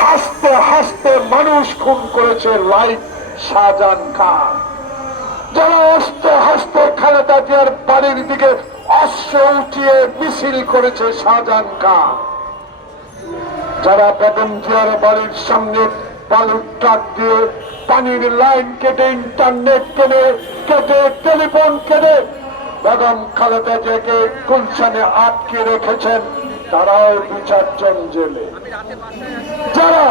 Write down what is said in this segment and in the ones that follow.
হাসতে হাসতে মানুষ খুন করেছে লাইট শাহজাহান খান। যারা হাসতে হাসতে খালেদা জিয়ার বাড়ির দিকে অস্ত্র উঠিয়ে মিছিল করেছে শাহজাহান খান। যারা বেগম জিয়ার বাড়ির সামনে বালুর ট্রাক দিয়ে পানির লাইন কেটে ইন্টারনেট কেটে কেটে টেলিফোন কেটে বেগম খালেদা জিয়াকে গুলশানে আটকে রেখেছেন তারাও দু চারজন জেলে যারা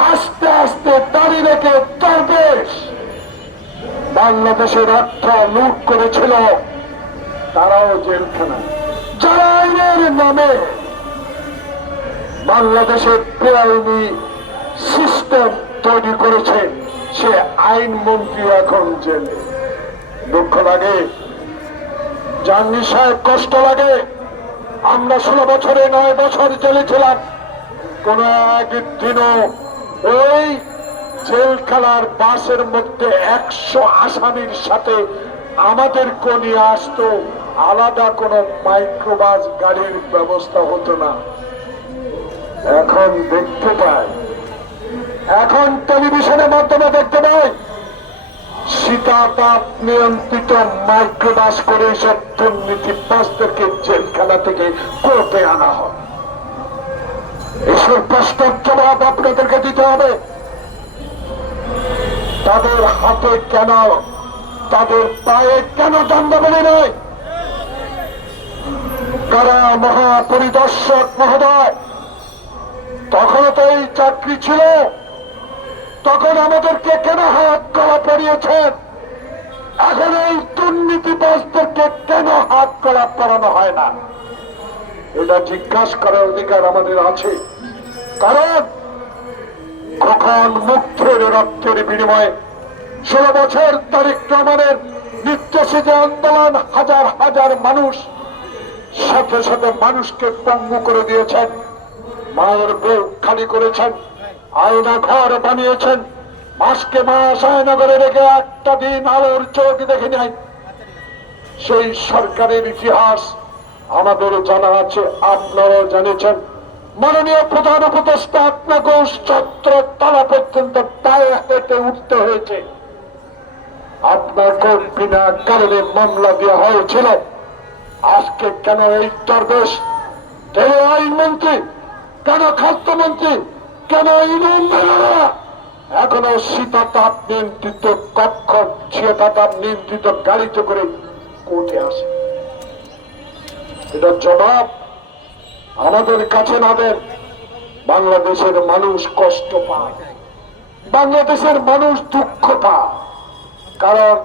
হাসতে হাসতে দাঁড়িয়ে রেখে দরবেশ বাংলাদেশের অর্থ লুট করেছিল, তারাও জেলখানা যারা আইনের নামে বাংলাদেশের বেআইনি সিস্টেম তৈরি করেছে, সে আইন মন্ত্রী এখন জেলে। দুঃখ লাগে জাননি সাহেব কষ্ট লাগে। আমরা ষোলো বছরে নয় বছর জেলে ছিলাম কোন একদিনও ওই জেল খেলার বাসের মধ্যে একশো আসামির সাথে আমাদের নিয়ে আসতো আলাদা কোনো মাইক্রোবাস গাড়ির ব্যবস্থা হতো না। এখন দেখতে পাই। এখন টেলিভিশনের মাধ্যমে দেখতে পাই। শীতাতাপ নিয়ন্ত্রিত মাইক্রোবাস করে সব দুর্নীতিবাসদেরকে জেলখানা থেকে কোর্টে আনা হয়। এসব প্রশ্নের জবাব আপনাদেরকে দিতে হবে। তাদের হাতে কেন, তাদের পায়ে কেন দণ্ডাবলী নয় তারা মহাপরিদর্শক মহোদয়? তখন তো এই চাকরি ছিল। তখন আমাদেরকে কেন হাত কলা পরিয়েছেন? এখন এই দুর্নীতিবাসদেরকে কেন হাত কলা পরানো হয় না? এটা জিজ্ঞাসা করার অধিকার আমাদের আছে। কারণ কখন মুক্তের রক্তের বিনিময়ে ষোলো বছর তারিখ রহমানের নির্দেশিত আন্দোলন হাজার হাজার মানুষ সাথে সাথে মানুষকে পঙ্গু করে দিয়েছেন, মায়ের বুক খালি করেছেন আয়না ঘর বানিয়েছেন মাসকে মাস আয়না রেখে একটা দিন আলোর চোখ দেখে নেয় সেই সরকারের ইতিহাস আমাদের জানা আছে, আপনারাও জানিয়েছেন মাননীয় প্রধান উপদেষ্টা আপনাকে ছত্র তলা পর্যন্ত পায়ে হেঁটে উঠতে হয়েছে। আপনাকে বিনা কারণে মামলা দেওয়া হয়েছিল। আজকে কেন এই দরবেশ? কেন আইনমন্ত্রী? কেন খাদ্যমন্ত্রী? কেন ইনুম এখনও শীতাতাপ নিয়ন্ত্রিত কক্ষ শীতাতাপ নিয়ন্ত্রিত গাড়িতে করে কোর্টে আসে। এটা জবাব আমাদের কাছে না দেন। বাংলাদেশের মানুষ কষ্ট পায়। বাংলাদেশের মানুষ দুঃখ পায়। কারণ